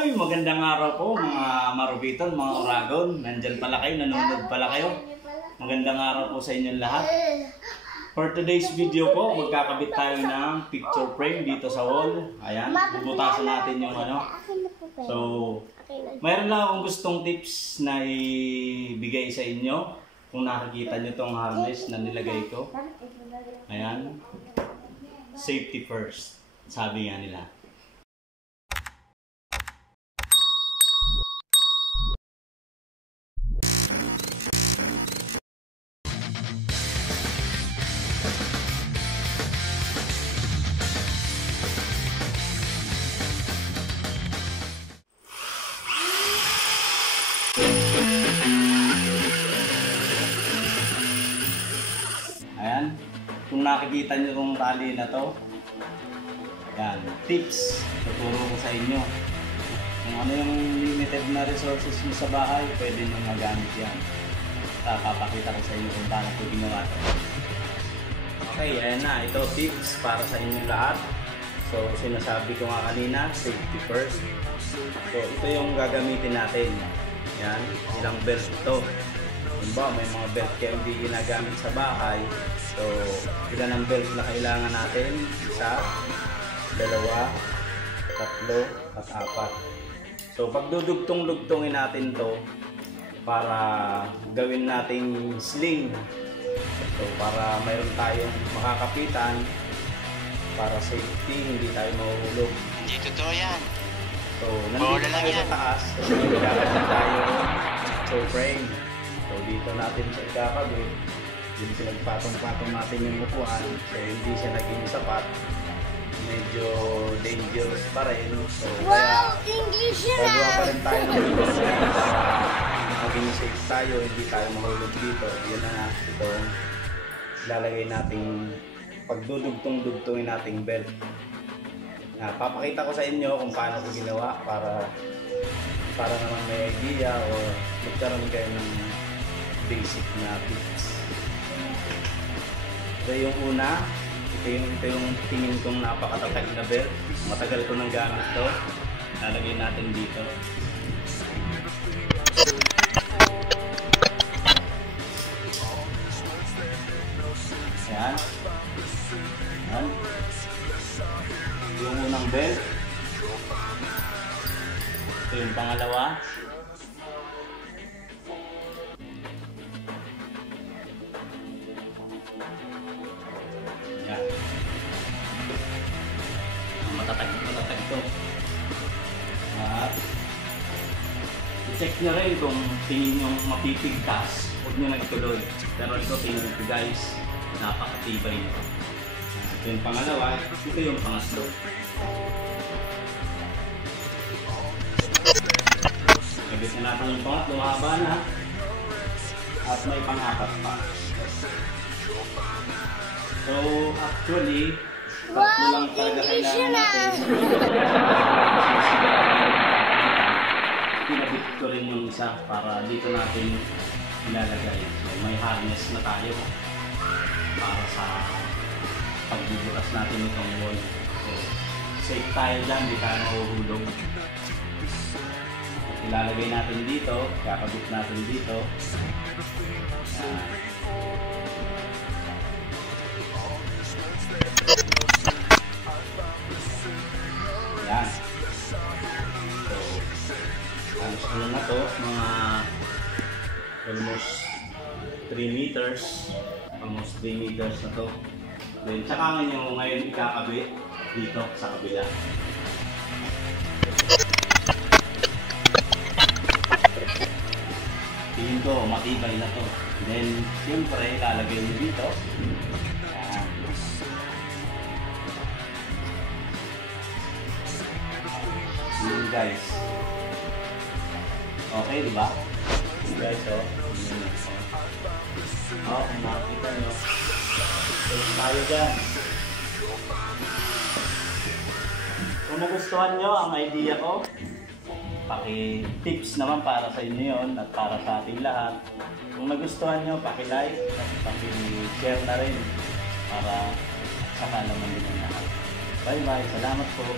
Oy, magandang araw po mga Marubiton, mga Oragon. Nandyan pala kayo, nanonood pala kayo. Magandang araw po sa inyong lahat. For today's video po, magkakabit tayo ng picture frame dito sa wall. Ayan, bubutasan natin yung ano. So, mayroon lang akong gustong tips na ibigay sa inyo. Kung nakikita nyo tong harness na nilagay ko. Ayan, safety first, sabi nga nila. Ayan, kung nakikita nyo itong tali na to, yan, tips, tuturo ko sa inyo. Kung ano yung limited na resources nyo sa bahay, pwede nyo magamit yan. Papakita ko sa inyo kung paano ko ginawa ito. Okay, ayan na, ito tips para sa inyong lahat. So, sinasabi ko nga kanina, safety first. So, ito yung gagamitin natin. Yan, ilang belt ito. Diba, may mga belt kayo hindi ginagamit sa bahay. So, ilan ang belt na kailangan natin? Isa, dalawa, tatlo, at apat. So, pagdudugtong-dugtongin natin to para gawin nating sling. So, para mayroon tayong makakapitan para safety, hindi tayo mahuhulog. Hindi totoo yan. So, nandito tayo sa taas kasi magkakabit tayo sa frame. So, dito natin siya ikakabit. Yung pinagpatong-patong natin yung upuan. So, hindi siya naging sapat. Medyo dangerous pa rin. So, wow! English na! Pagawa pa rin tayo ng video para maging safe tayo. Hindi tayo mahulog dito. Yun na nga. Ito, lalagay nating pagdudugtong-dugtongin nating belt. Papakita ko sa inyo kung paano ko ginawa para naman may idea o magkaroon kayo ng basic na tips. So yung una, ito yung tingin kong napakatatag na belt. Matagal ko nang gamit to. Lalagay natin dito. Ayan. Ayan. Yung unang belt. Ito yung pangalawa. Yan. Matatag to. At i-check nyo rin kung tingin yung mapipigtas. Huwag nyo nagtuloy. Pero ito tingin ko guys, napakatibay ito. Ito yung pangalawa, ito yung pangatlo. Nagit na natin yung pangatlo, mahaba na. At may pang-apat pa. So, actually, tatlo lang talaga kailangan natin. Pinabit ko rin yung isa para dito natin ilalagay. So, may harness na tayo para sa pagbubukas natin itong wall. So, safe tayo dyan, di tayo mahuhulog. Ilalagay natin dito, kakabit natin dito. Yan. So, ano na to, mga almost 3 meters. Almost 3 meters na to. Then, tsaka nyo ngayon ikakabit dito sa kabila. Tingin ko, matibay na to. Then, siyempre, lalagay nyo dito. Ayan. Yun guys. Okay, diba? Yun guys, oh. Oh, kung makikita nyo. Safe tayo dyan. Kung nagustuhan nyo ang idea ko, paki-tips naman para sa inyo yun at para sa ating lahat. Kung nagustuhan nyo, paki-like at paki-share na rin para sa kalaman din ng lahat. Bye bye, salamat po.